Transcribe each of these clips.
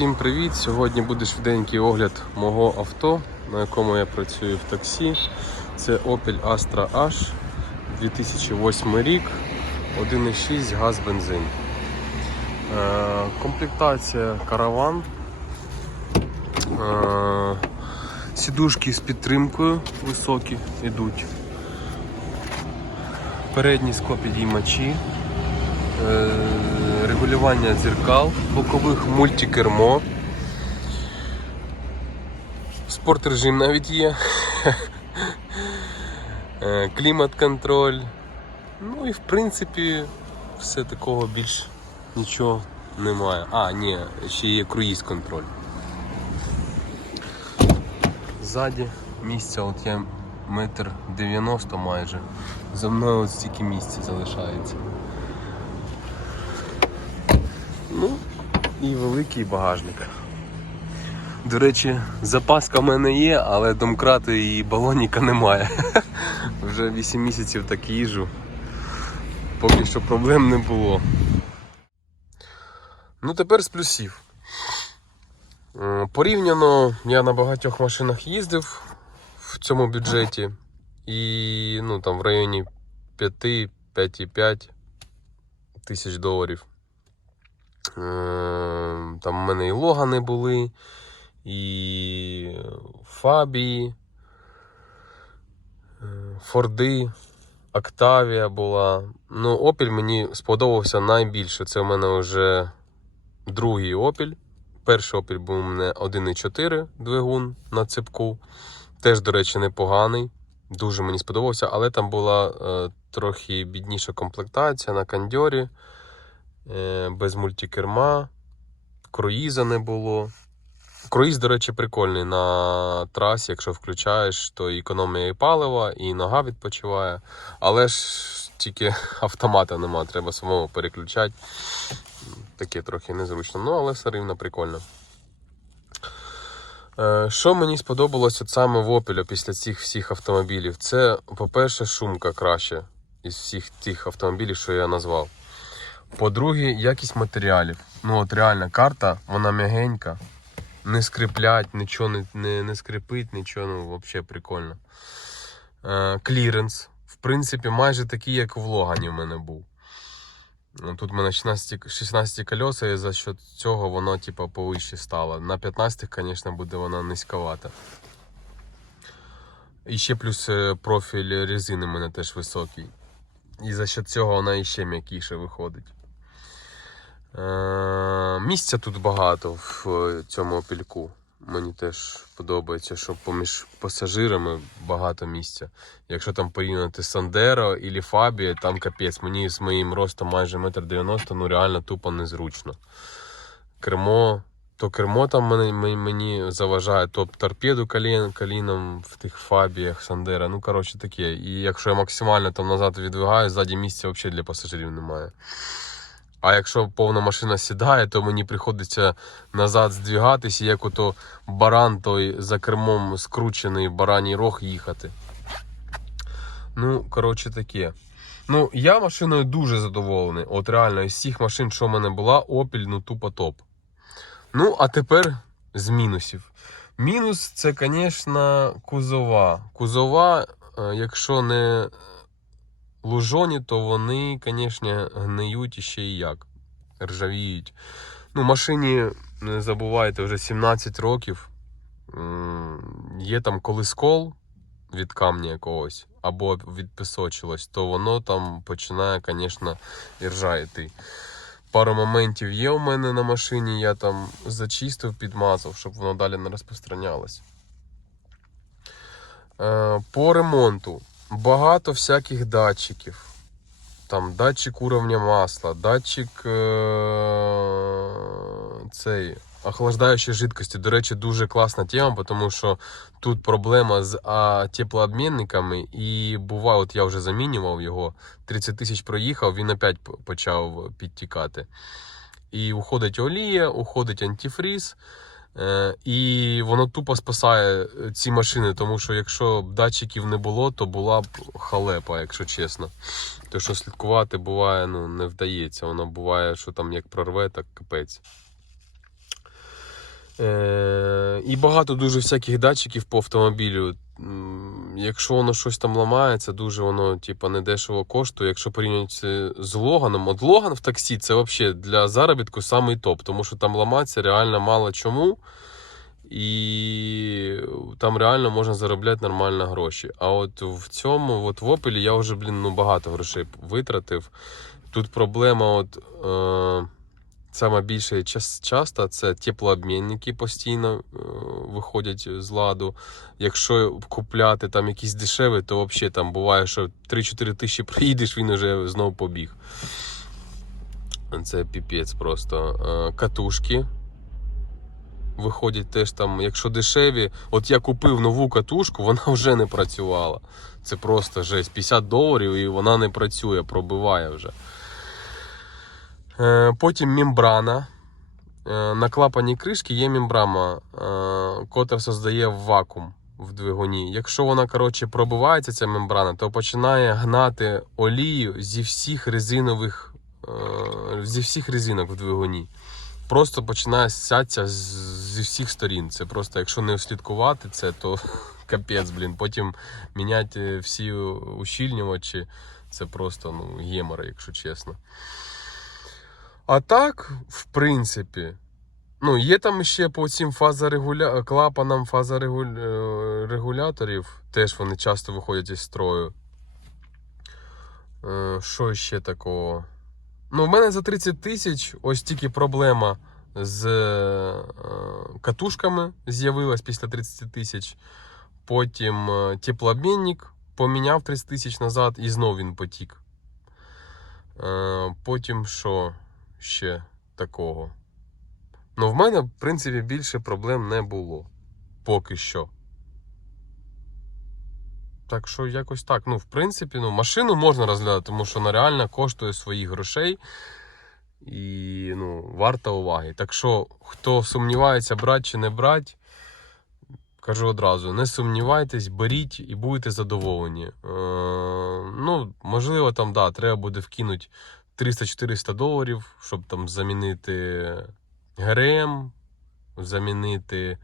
Всім привіт! Сьогодні буде швиденький огляд мого авто, на якому я працюю в таксі. Це Opel Astra H 2008 рік, 1,6 газ бензин. Е, комплектація караван. Е, сідушки з підтримкою високі йдуть. Передні склопідіймачі. Е, регулювання дзеркал, бокових мультикермо. Спорт режим навіть є. Е, Клімат-контроль. Ну і в принципі все такого більш нічого немає. А, ні, ще є круїз контроль. Ззаді місця, от я метр дев'яносто майже. За мною от стільки місця залишається. І великий багажник. До речі, запаска в мене є, але домкрати і балоніка немає. Вже 8 місяців так їжу. Поки що проблем не було. Ну, тепер з плюсів. Е, Порівняно я на багатьох машинах їздив в цьому бюджеті. І ну, там в районі 5-5,5 тисяч доларів. Е, Там в мене і Логани були, і Фабії, е, Форди, Октавія була. Ну, Opel мені сподобався найбільше. Це в мене вже другий Opel. Перший Opel був у мене 1,4 двигун на цепку. Теж, до речі, непоганий. Дуже мені сподобався, але там була е, трохи бідніша комплектація на кандьорі. Е, без мультикерма, круїза не було. Круїз, до речі, прикольний на трасі, якщо включаєш, то економія і палива, і нога відпочиває. Але ж тільки автомата нема, треба самому переключати. Таке трохи незручно, ну але все рівно прикольно. Е, Що мені сподобалось саме в Opel після цих всіх автомобілів? Це, по-перше, шумка краще із всіх тих автомобілів, що я назвав. По-друге, якість матеріалів. Ну от реальна карта, вона м'ягенька, не скриплять, нічого не, не, не скрипить, нічого, ну взагалі прикольно. Е, кліренс. В принципі, майже такий, як в Логані в мене був. Ну, Тут в мене 16, 16 колеса, і за счет цього воно типу, повище стало. На 15, звісно, буде вона низьковата. І ще плюс е, профіль резини в мене теж високий. І за счет цього вона іще м'якіше виходить. Е, місця тут багато в е, цьому опільку. Мені теж подобається, що поміж пасажирами багато місця. Якщо там порівняти Сандеро і Фабія, там капець. Мені з моїм ростом майже 1,90 м, ну реально тупо незручно. Кермо, то кермо там мені, мені заважає, то торпеду колін, коліном в тих фабіях Сандера. Ну, коротше таке. І якщо я максимально там назад відвигаю, ззаді місця взагалі для пасажирів немає. А якщо повна машина сідає, то мені приходиться назад здвігатись, як ото баран той за кермом скручений бараній рог їхати. Ну, коротше, таке. Ну, я машиною дуже задоволений. От реально, із всіх машин, що в мене була, Opel, ну тупо топ. Ну, а тепер з мінусів. Мінус це, звісно, кузова. Кузова, е, якщо не лужоні, то вони, звісно, гниють іще і як. Ржавіють. Ну, машині, не забувайте, вже 17 років. Є там колискол від камня якогось, або відпісочилось, то воно там починає, звісно, і ржа йти. Пару моментів є у мене на машині, я там зачистив, підмазав, щоб воно далі не розпространялось. Е, По ремонту багато всяких датчиків. Там датчик уровня масла, датчик е- цей охлаждаючої жидкості. До речі, дуже класна тема, тому що тут проблема з а, теплообмінниками. І буває, от я вже замінював його, 30 тисяч проїхав, він опять почав підтікати. І уходить олія, уходить антифріз. Е, І воно тупо спасає е, ці машини, тому що якщо б датчиків не було, то була б халепа, якщо чесно. То що слідкувати буває, ну, не вдається. Воно буває, що там як прорве, так капець. Е, і багато дуже всяких датчиків по автомобілю. Якщо воно щось там ламається, дуже воно типа, недешево коштує. Якщо порівнювати з Логаном, от Логан в таксі це взагалі для заробітку самий топ, тому що там ламається реально мало чому. І там реально можна заробляти нормально гроші. А от в цьому, от в Опелі, я вже, блін, ну багато грошей витратив. Тут проблема, от е, саме більше часто це теплообмінники постійно е, виходять з ладу. Якщо купляти там якісь дешеві, то взагалі там буває, що 3-4 тисячі проїдеш, він вже знову побіг. Це піпець просто. Е, Катушки виходять теж там, якщо дешеві. От я купив нову катушку, вона вже не працювала. Це просто жесть. 50 доларів і вона не працює, пробиває вже. Е, Потім мембрана. Е, На клапані кришки є мембрана, е, котра создає вакуум в двигуні. Якщо вона коротше, пробивається, ця мембрана, то починає гнати олію зі всіх резинових, зі всіх резинок в двигуні. Просто починає ссятися з- зі всіх сторін. Це просто, якщо не слідкувати це, то капець, блін. Потім міняти всі ущільнювачі. Це просто ну, гемора, якщо чесно. А так, в принципі, ну, є там ще по цим фазорегуля... клапанам фазорегуляторів, теж вони часто виходять із строю. Е, Що ще такого? Ну, в мене за 30 тисяч ось тільки проблема з е, катушками з'явилась після 30 тисяч. Потім е, теплообмінник поміняв 30 тисяч назад і знов він потік. Е, Потім що ще такого? Ну, в мене, в принципі, більше проблем не було. Поки що. Так що якось так. Ну, в принципі, ну, машину можна розглядати, тому що вона реально коштує своїх грошей. І ну, варта уваги. Так що, хто сумнівається, брати чи не брати, кажу одразу: не сумнівайтесь, беріть і будете задоволені. Е, ну, можливо, там, да, треба буде вкинути 300-400 доларів, щоб там замінити ГРМ, замінити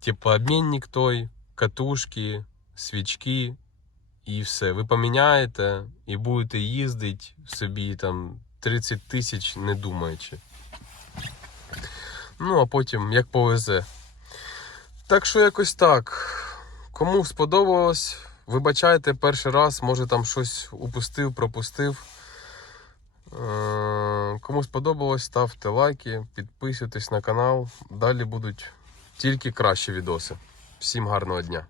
теплообмінник той, катушки, свічки і все. Ви поміняєте і будете їздити собі там 30 тисяч, не думаючи. Ну, а потім як повезе. Так що якось так. Кому сподобалось, вибачайте перший раз, може там щось упустив, пропустив. Е, Кому сподобалось, ставте лайки, підписуйтесь на канал. Далі будуть тільки кращі відоси. Всім гарного дня!